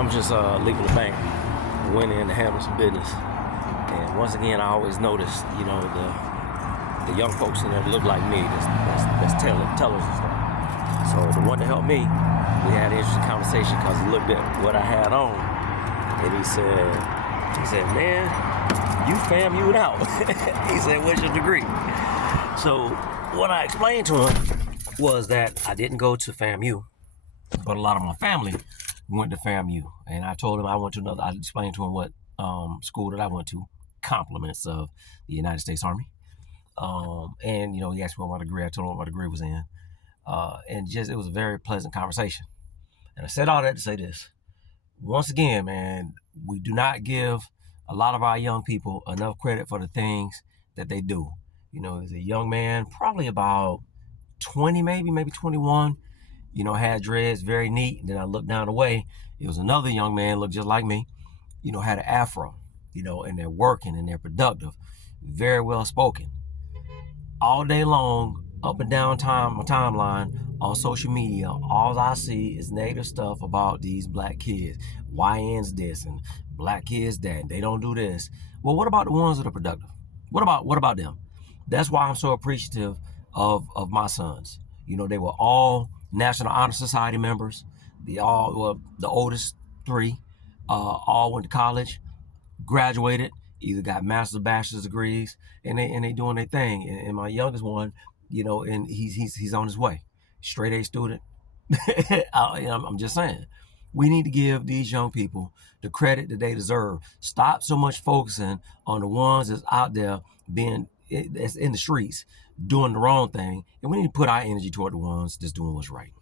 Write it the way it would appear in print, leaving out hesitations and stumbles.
I'm just leaving the bank. Went in to handle some business, and once again, I always notice, the young folks in there look like me. That's tellers and stuff. So the one to help me, we had an interesting conversation because he looked at what I had on, and he said, man, you FAMU'd out. He said, what's your degree? So what I explained to him was that I didn't go to FAMU, but a lot of my family went to FAMU. And I told him I explained to him what school that I went to, compliments of the United States Army. And, he asked me what my degree, I told him what my degree was in. And it was a very pleasant conversation. And I said all that to say this. Once again, man, we do not give a lot of our young people enough credit for the things that they do. As a young man, probably about 20, maybe 21, had dreads, very neat. And then I looked down the way. It was another young man, looked just like me, had an afro, and they're working and they're productive, very well spoken. All day long, up and down my timeline on social media, all I see is negative stuff about these black kids. YN's this and black kids that, and they don't do this. Well, what about the ones that are productive? What about them? That's why I'm so appreciative of my sons. They were all National Honor Society members. The oldest three, all went to college, graduated, either got master's, bachelor's degrees, and they doing their thing. And my youngest one, and he's on his way, straight A student. I'm just saying, we need to give these young people the credit that they deserve. Stop so much focusing on the ones that's out there that's in the streets doing the wrong thing, and we need to put our energy toward the ones that's doing what's right.